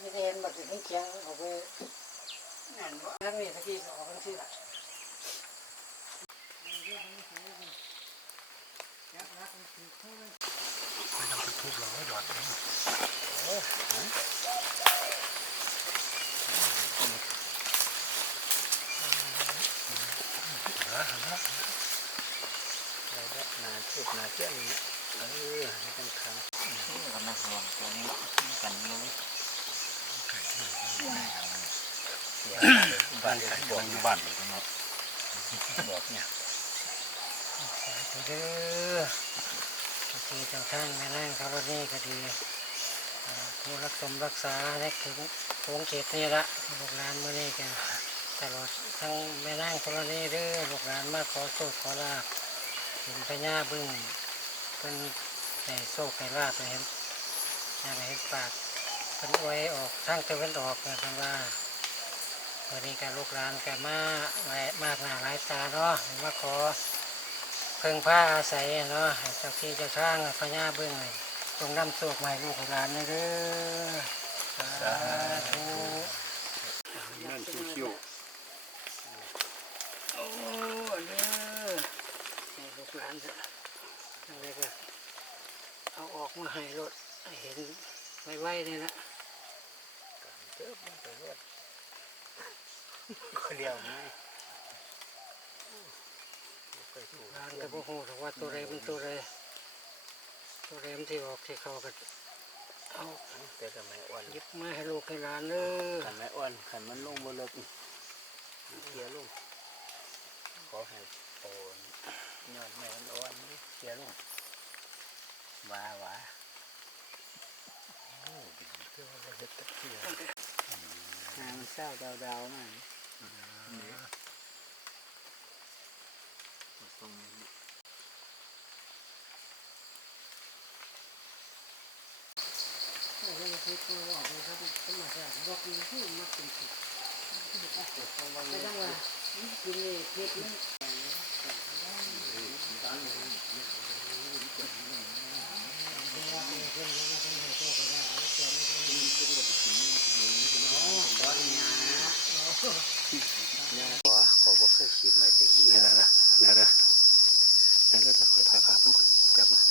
ไม่ได้เห็นบัตรถึงเคียงออกไปนั่นวะนั่นนี่ตะกี้ออกกันที่ละไม่ต้องไปทุบเราให้ดอดนะนะเราได้นาทุบนาเที่ยงนี้เออให้กันครั้งกำลังห่วงตัวนี้กันเสีย บ้านใครบ้านอยู่บ้านเลยเนาะบอกเนี่ยสเด้อที่เจ้าทางแม่นางเขาเรนี่ก็ดีผู้รักสมรักษาได้ถึงโค้งเขตนี่ละลูกหลานมื่อนี้กันตลอดทั้งแม่นางเขาเรนี่เด้อลูกหลานมาขอโชคขอลาบเห็นพญาบึ้งเป็นในโชคในลาบไปเห็นอย่ากให้เห็นปากเป็นอวยออกทางตะวันออกนะคำว่า วันนี้การลูกหลานกันมาแหวะมากหนาหลายตาเนาะมาขอเพิ่งผ้าอาศัยเนาะเจ้าที่เจ้าทางพญาเบื้องเลยจงนำโชคมาใหม่ลูกหลานเลยเด้อสาธุนั่นคิ้วโอ้เด้อลูกหลานจะอะไรก็เอาออกมาให้รถเห็นไวๆเลยนะเติบมันไปร วดเดียวไหมเคยถูกร้านก็บ่ฮู้หรอกว่าตัวใดเป็นตัวใดตัวใดมันที่ออกที่เขาก็เอาแต่ทำไมอ่อนหยิบมาให้ลูกให้หลานเด้อขันไม่อ่อนขันมันลงบนเลิกเกียร์ลงขอให้โอนยอดแม่มันอ่อนนี่เกียร์ลงว้าว้าโอ้ดินเพื่อว่าจะตะเกียร์หางเศร้าดาวๆมา กตรงโอ้ยคือตัวออกเลยครับเป็นมาแบบรอกมีที่มาเป็นผิดไม่ต้องว่ากินเลยเพชรนี่ขอขอ บอกเคยชิมไม่ไปขี้เดี๋ยวนะเดี๋ยวนะเดี๋ยวนะขอถ่ายภาพมันก่อนแป๊บนะ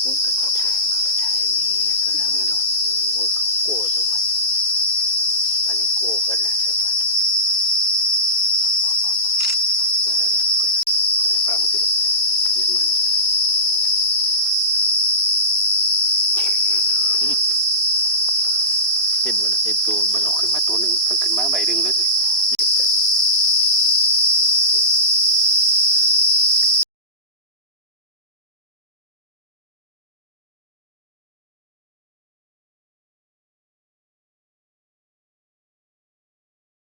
โอ้แต่ภาพสวยไทยแม่ก็เริ่มเนาะโอ้ยเขาโก้สิวะมันนี่โก้ขนาดสิวะเดี๋ยวนะขอถ่ายขอถ่ายภาพมันสิละเยี่ยมมากเห็นมันเห็นตัวมันเอาขึ้นมาตัวหนึ่งมันขึ้นมาใบหนึ่งเลย